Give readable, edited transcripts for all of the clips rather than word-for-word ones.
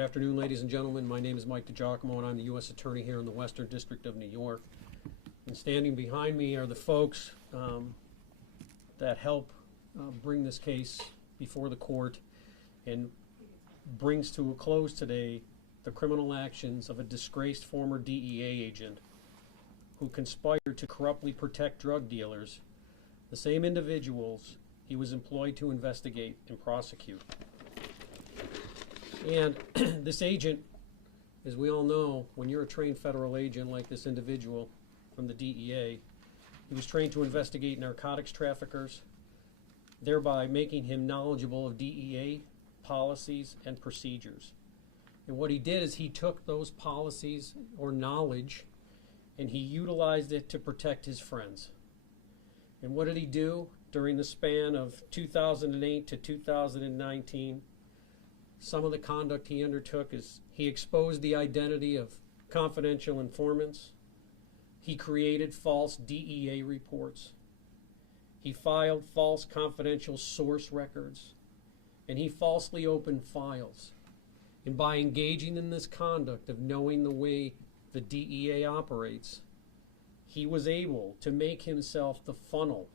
Good afternoon, ladies and gentlemen. My name is Mike DiGiacomo, and I'm the U.S. Attorney here in the Western District of New York. And standing behind me are the folks that help bring this case before the court and brings to a close today the criminal actions of a disgraced former DEA agent who conspired to corruptly protect drug dealers, the same individuals he was employed to investigate and prosecute. And this agent, as we all know, when you're a trained federal agent like this individual from the DEA, he was trained to investigate narcotics traffickers, thereby making him knowledgeable of DEA policies and procedures. And what he did is he took those policies or knowledge and he utilized it to protect his friends. And what did he do during the span of 2008 to 2019? Some of the conduct he undertook is he exposed the identity of confidential informants. He created false DEA reports. He filed false confidential source records. And he falsely opened files. And by engaging in this conduct of knowing the way the DEA operates, he was able to make himself the funnel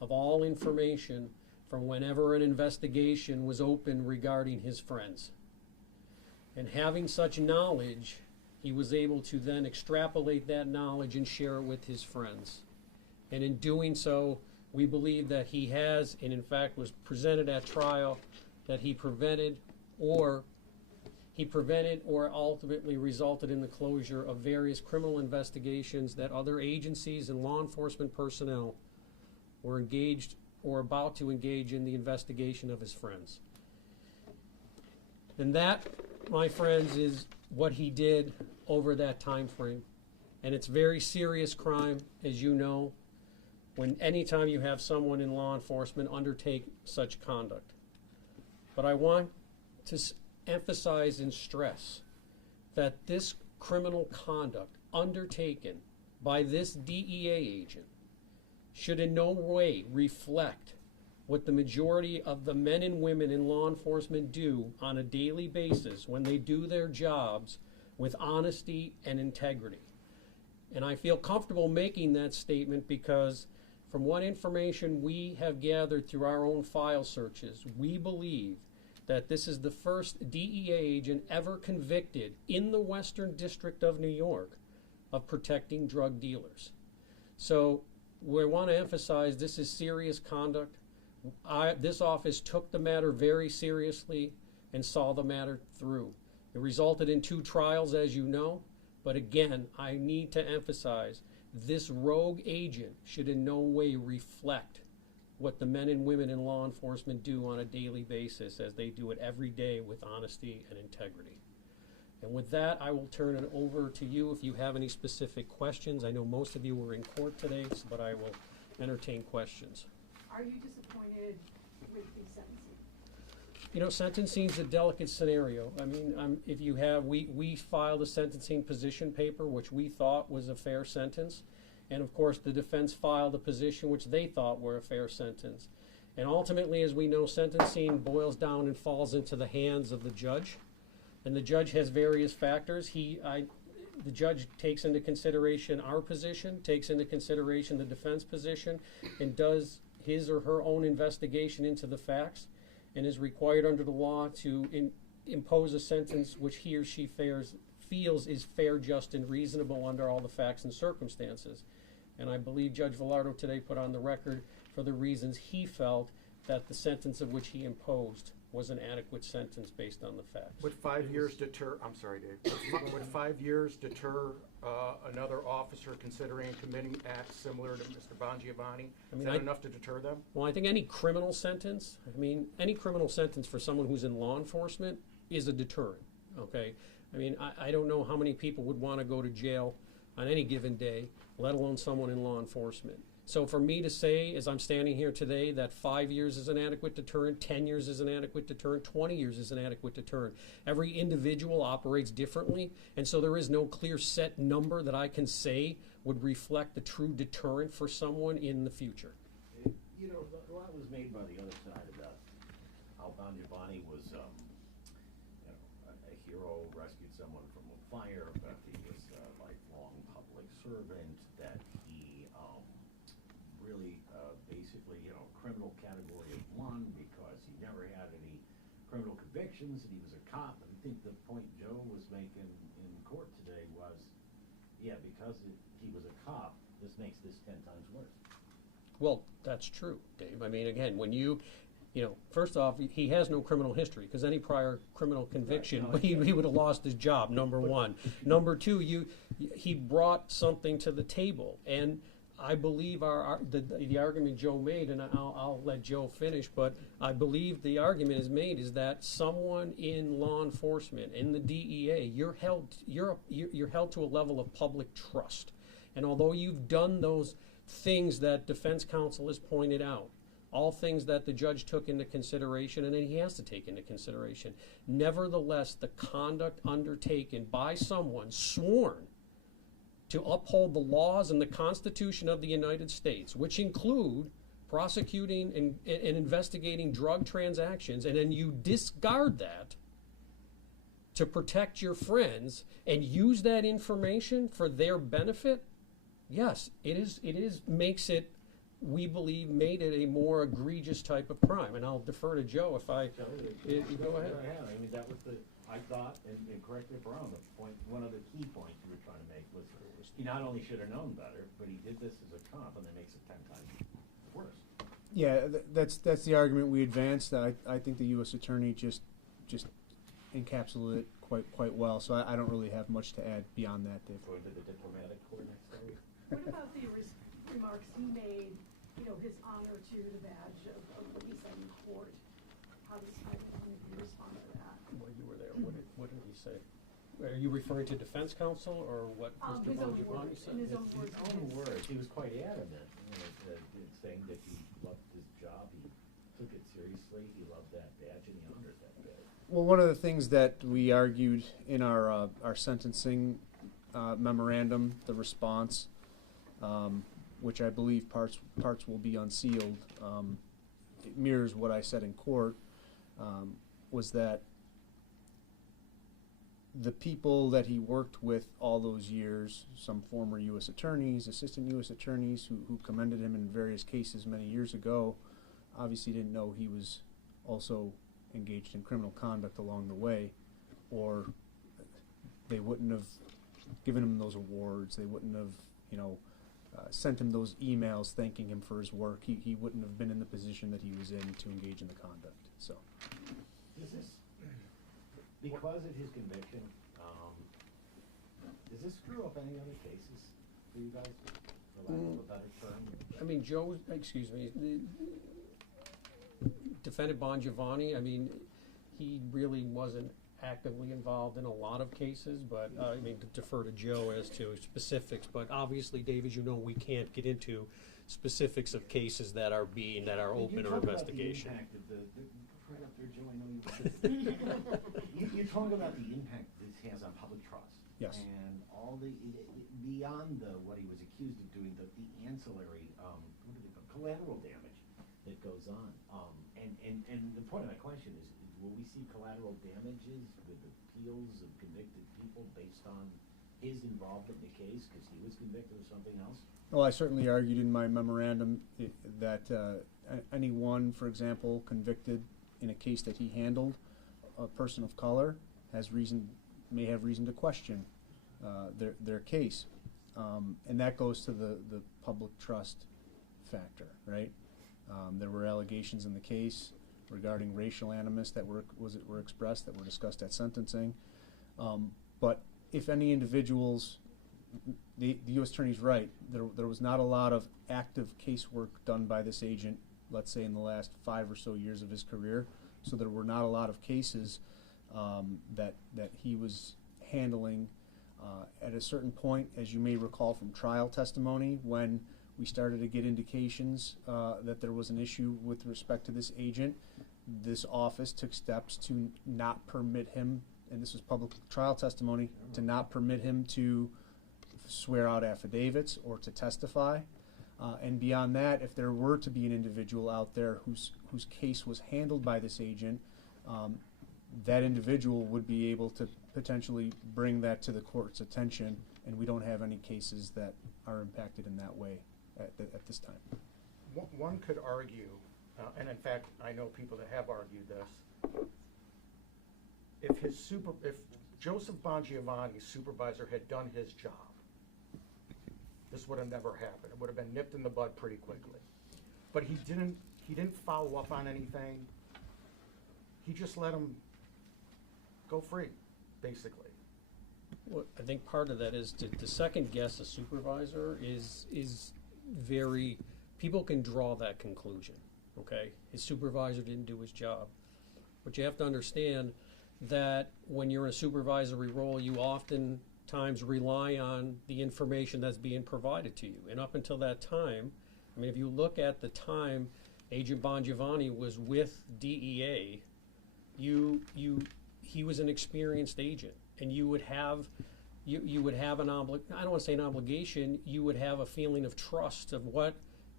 of all information from whenever an investigation was opened regarding his friends. And having such knowledge, he was able to then extrapolate that knowledge and share it with his friends. And in doing so, we believe that he has, and in fact was presented at trial, that he prevented or ultimately resulted in the closure of various criminal investigations that other agencies and law enforcement personnel were engaged or about to engage in the investigation of his friends. And that, my friends, is what he did over that time frame. And it's very serious crime, as you know, when anytime you have someone in law enforcement undertake such conduct. But I want to emphasize and stress that this criminal conduct undertaken by this DEA agent should in no way reflect what the majority of the men and women in law enforcement do on a daily basis when they do their jobs with honesty and integrity. And I feel comfortable making that statement because from what information we have gathered through our own file searches, we believe that this is the first DEA agent ever convicted in the Western District of New York of protecting drug dealers. So we want to emphasize this is serious conduct. This office took the matter very seriously and saw the matter through. It resulted in 2 trials, as you know, but again, I need to emphasize this rogue agent should in no way reflect what the men and women in law enforcement do on a daily basis, as they do it every day with honesty and integrity. And with that, I will turn it over to you if you have any specific questions. I know most of you were in court today, but I will entertain questions. Are you disappointed with the sentencing? You know, sentencing is a delicate scenario. I mean, if you have, we filed a sentencing position paper, which we thought was a fair sentence. And of course, the defense filed a position which they thought were a fair sentence. And ultimately, as we know, sentencing boils down and falls into the hands of the judge. And the judge has various factors. The judge takes into consideration our position, takes into consideration the defense position, and does his or her own investigation into the facts, and is required under the law to impose a sentence which he or she feels is fair, just, and reasonable under all the facts and circumstances. And I believe Judge Villardo today put on the record for the reasons he felt that the sentence of which he imposed was an adequate sentence based on the facts. Would 5 years deter, I'm sorry, Dave, would 5 years deter another officer considering committing acts similar to Mr. Bongiovanni? Is that enough to deter them? Well, I think any criminal sentence for someone who's in law enforcement is a deterrent, okay? I mean, I don't know how many people would want to go to jail on any given day, let alone someone in law enforcement. So for me to say, as I'm standing here today, that 5 years is an adequate deterrent, 10 years is an adequate deterrent, 20 years is an adequate deterrent. Every individual operates differently, and so there is no clear set number that I can say would reflect the true deterrent for someone in the future. You know, a lot was made by the other side about how Bongiovanni was, hero, rescued someone from a fire, but he was a lifelong public servant, that he really basically, criminal category of 1 because he never had any criminal convictions, and he was a cop. And I think the point Joe was making in court today was, yeah, because he was a cop, this makes this 10 times worse. Well, that's true, Dave. I mean, again, when first off, he has no criminal history, because any prior criminal conviction, Right, no, he would have lost his job, number one. Number two, he brought something to the table. And I believe the argument Joe made, and I'll let Joe finish, but I believe the argument is made is that someone in law enforcement, in the DEA, you're held to a level of public trust. And although you've done those things that defense counsel has pointed out, all things that the judge took into consideration, and then he has to take into consideration, nevertheless, the conduct undertaken by someone sworn to uphold the laws and the Constitution of the United States, which include prosecuting and investigating drug transactions, and then you discard that to protect your friends and use that information for their benefit, yes, makes it, we believe, made it a more egregious type of crime. And I'll defer to Joe if I, you go ahead. I mean, that was I thought, and correct me if I'm wrong, one of the key points you were trying to make was he not only should have known better, but he did this as a cop, and that makes it 10 times worse. Yeah, that's the argument we advanced. I think the U.S. Attorney just encapsulated it quite well. So I don't really have much to add beyond that, Dave. Going to the diplomatic corps next time. What about the remarks he made, his honor to the badge of what he said in court? How do you respond to that? Well, you were there. What did he say? Are you referring to defense counsel or what Mr. Bongiovanni said? In his own words. He was quite adamant, saying that he loved his job, he took it seriously, he loved that badge, and he honored that badge. Well, one of the things that we argued in our sentencing memorandum, the response, which I believe parts will be unsealed, it mirrors what I said in court, was that the people that he worked with all those years, some former U.S. attorneys, assistant U.S. attorneys who commended him in various cases many years ago, obviously didn't know he was also engaged in criminal conduct along the way, or they wouldn't have given him those awards, they wouldn't have, sent him those emails thanking him for his work. He wouldn't have been in the position that he was in to engage in the conduct. So, Is this, because of his conviction, does this screw up any other cases for you guys, for lack of a better term? I mean, defendant Bongiovanni, I mean, he really wasn't actively involved in a lot of cases, but I mean, to defer to Joe as to specifics. But obviously, Dave, as you know, we can't get into specifics of cases that are open or investigation. Right up there, Joe, I know you. You talk about the impact this has on public trust. Yes. And all the beyond what he was accused of doing, the ancillary, what do they call, collateral damage that goes on. And the point of my question is, will we see collateral damages with appeals of convicted people based on his involvement in the case because he was convicted of something else? well, I certainly argued in my memorandum that anyone, for example, convicted in a case that he handled, a person of color, may have reason to question their case, and that goes to the public trust factor, right? There were allegations in the case regarding racial animus that were expressed, that were discussed at sentencing, but if any individuals, the U.S. Attorney's right, there was not a lot of active casework done by this agent, let's say in the last 5 or so years of his career, so there were not a lot of cases that he was handling. At a certain point, as you may recall from trial testimony, when we started to get indications that there was an issue with respect to this agent, this office took steps to not permit him, and this was public trial testimony, to not permit him to swear out affidavits or to testify. And beyond that, if there were to be an individual out there whose case was handled by this agent, that individual would be able to potentially bring that to the court's attention, and we don't have any cases that are impacted in that way at this time. One could argue, and in fact, I know people that have argued this, if Joseph Bongiovanni's supervisor had done his job, this would have never happened. It would have been nipped in the bud pretty quickly. But he didn't follow up on anything. He just let him go free, basically. Well, I think part of that is to second guess a supervisor is very, people can draw that conclusion, okay? His supervisor didn't do his job. But you have to understand that when you're in a supervisory role, you oftentimes rely on the information that's being provided to you. And up until that time, I mean, if you look at the time Agent Bongiovanni was with DEA, he was an experienced agent, and you would have an I don't want to say an obligation, you would have a feeling of trust of what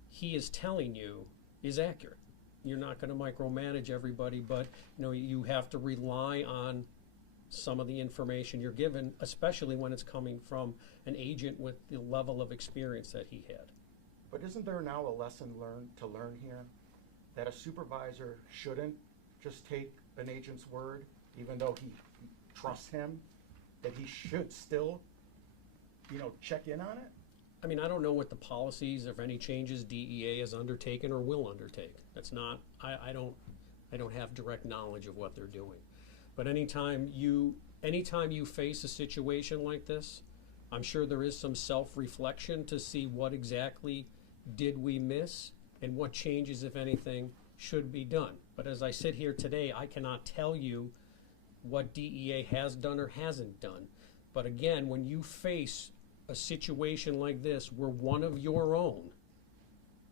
he is telling you is accurate. You're not going to micromanage everybody, but you have to rely on some of the information you're given, especially when it's coming from an agent with the level of experience that he had. But isn't there now a lesson to learn here? That a supervisor shouldn't just take an agent's word, even though he trusts him, that he should still, check in on it? I mean, I don't know what the policies, if any changes DEA has undertaken or will undertake. That's not, I don't have direct knowledge of what they're doing. But anytime you face a situation like this, I'm sure there is some self-reflection to see what exactly did we miss and what changes, if anything, should be done. But as I sit here today, I cannot tell you what DEA has done or hasn't done. But again, when you face a situation like this where one of your own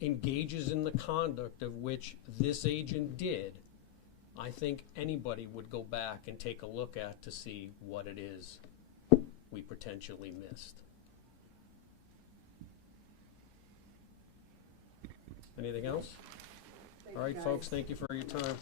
engages in the conduct of which this agent did, I think anybody would go back and take a look at to see what it is we potentially missed. Anything else? All right, folks, thank you for your time.